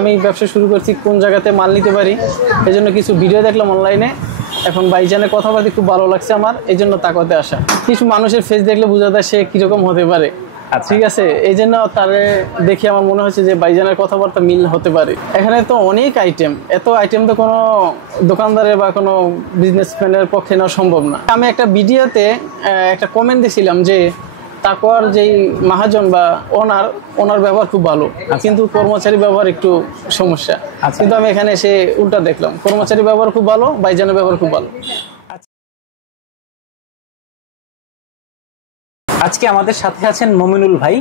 আমি ব্যবসা শুরু করছি কোন জায়গাতে মাল নিতে পারি এজন্য কিছু ভিডিও দেখলাম অনলাইনে। এখন ভাইজানের কথাবার্তা খুব ভালো লাগছে আমার, এই জন্য তাকাতে আসা। কিছু মানুষের ফেস দেখলে বোঝা যায় সে কিরকম হতে পারে। ঠিক আছে, এই জন্য তারে দেখে আমার মনে হচ্ছে যে ভাইজানের কথাবার্তা মিল হতে পারে। এখানে তো অনেক আইটেম, এত আইটেম তো কোনো দোকানদারের বা কোনো বিজনেসম্যানের পক্ষে নেওয়া সম্ভব না। আমি একটা ভিডিওতে একটা কমেন্ট দিয়েছিলাম যে তাকওয়ার যেই মহাজন বা ওনার ব্যবহার খুব ভালো, কিন্তু কর্মচারী ব্যবহার একটু সমস্যা। কিন্তু আমি এখানে এসে উল্টা দেখলাম, কর্মচারী ব্যবহার খুব ভালো, ভাইজানের ব্যবহার খুব ভালো। আজকে আমাদের সাথে আছেন মমিনুল ভাই।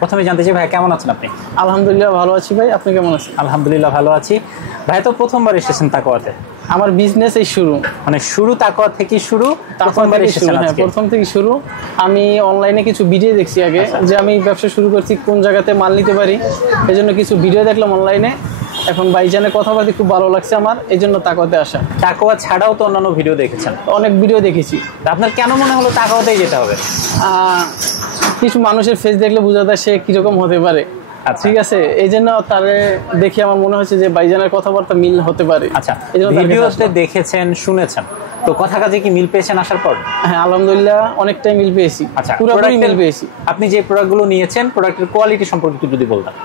প্রথমে জানতে চাই ভাই কেমন আছেন আপনি? আলহামদুলিল্লাহ ভালো আছি ভাই, আপনি কেমন আছেন? আলহামদুলিল্লাহ ভালো আছি। ভাই তো প্রথমবার এসেছেন তাকওয়াতে? আমার বিজনেস এই শুরু, মানে শুরু তাকওয়া থেকে শুরু, প্রথমবার এসেছেন? হ্যাঁ, প্রথম থেকে শুরু। আমি অনলাইনে কিছু ভিডিও দেখছি আগে, যে আমি ব্যবসা শুরু করছি কোন জায়গাতে মাল নিতে পারি, এই জন্য কিছু ভিডিও দেখলাম অনলাইনে। এখন ভাইজানের কথাবার্তা খুব ভালো লাগছে আমার, এই জন্য তাকওয়াতে আসা। তাকওয়া ছাড়াও তো অন্যান্য ভিডিও দেখেছেন? অনেক ভিডিও দেখেছি। আপনার কেন মনে হলো তাকওয়াতেই যেতে হবে? কিছু মানুষের ফেস দেখলে বোঝা যায় সে কিরকম হতে পারে। ঠিক আছে, এই জন্য তারে দেখে আমার মনে হচ্ছে যে ভাইজানের কথাবার্তা মিল হতে পারে। আচ্ছা, ভিডিওতে দেখেছেন, শুনেছেন, তো কথা কাজে কি মিল পেয়েছেন আসার পর? হ্যাঁ আলহামদুলিল্লাহ অনেকটাই মিল পেয়েছি। আচ্ছা, পুরোপুরি মিল পেয়েছি। আপনি যে প্রোডাক্টগুলো নিয়েছেন, প্রোডাক্টের কোয়ালিটি সম্পর্কে একটু যদি বলতেন।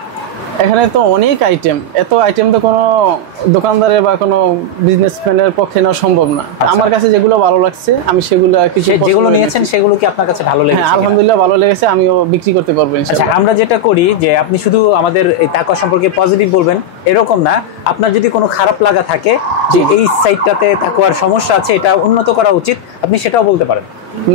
এখানে তো অনেক আইটেম, এত আইটেম তো কোনো দোকানদারের বা কোনো বিজনেসম্যানের পক্ষে নেওয়া সম্ভব না। আমার কাছে যেগুলো ভালো লাগছে আমি সেগুলো কিছু যেগুলো নিয়েছেন সেগুলো কি আপনার কাছে ভালো লেগেছে? হ্যাঁ আলহামদুলিল্লাহ ভালো লেগেছে, আমিও বিক্রি করতে পারবো ইনশাআল্লাহ। আচ্ছা, আমরা যেটা করি যে আপনি শুধু আমাদের এই তাকওয়া সম্পর্কে পজিটিভ বলবেন এরকম না, আপনার যদি কোনো খারাপ লাগা থাকে যে এই সাইটটাতে তাকওয়ার সমস্যা আছে, এটা উন্নত করা উচিত, আপনি সেটাও বলতে পারেন।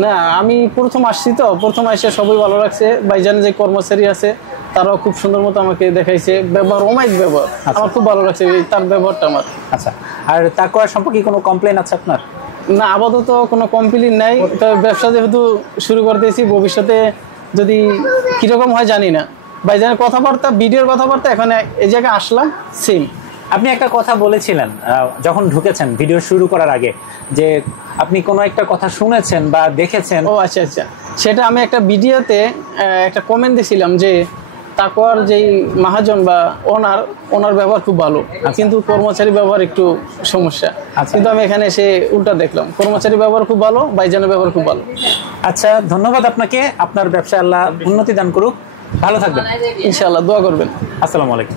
না, আমি প্রথম আসছি তো, প্রথম এসে সবই ভালো লাগছে। ভাইজান যে কর্মচারী আছে তারাও খুব সুন্দর মতো আমাকে দেখাইছে, ব্যবহার অমায়িক ব্যবহার, আমার খুব ভালো লাগছে তার ব্যবহারটা আমার। আচ্ছা, আর তাকওয়ার সম্পর্কে কোনো কমপ্লেন আছে আপনার? না, আপাতত কোনো কমপ্লেইন নাই। তবে ব্যবসা যেহেতু শুরু করতেছি, ভবিষ্যতে যদি কিরকম হয় জানি না। ভাইজানের কথাবার্তা, ভিডিওর কথাবার্তা, এখানে এই জায়গায় আসলাম সেম। আপনি একটা কথা বলেছিলেন যখন ঢুকেছেন ভিডিও শুরু করার আগে, যে আপনি কোনো একটা কথা শুনেছেন বা দেখেছেন। ও আচ্ছা আচ্ছা, সেটা আমি একটা ভিডিওতে একটা কমেন্ট দিয়েছিলাম যে তাকওয়ার যেই মহাজন বা ওনার ব্যবহার খুব ভালো, কিন্তু কর্মচারী ব্যবহার একটু সমস্যা। কিন্তু আমি এখানে এসে উল্টা দেখলাম, কর্মচারী ব্যবহার খুব ভালো, ভাইজানের ব্যবহার খুব ভালো। আচ্ছা, ধন্যবাদ আপনাকে। আপনার ব্যবসা আল্লাহ উন্নতি দান করুক, ভালো থাকবেন ইনশাআল্লাহ, দোয়া করবেন। আসসালামু আলাইকুম।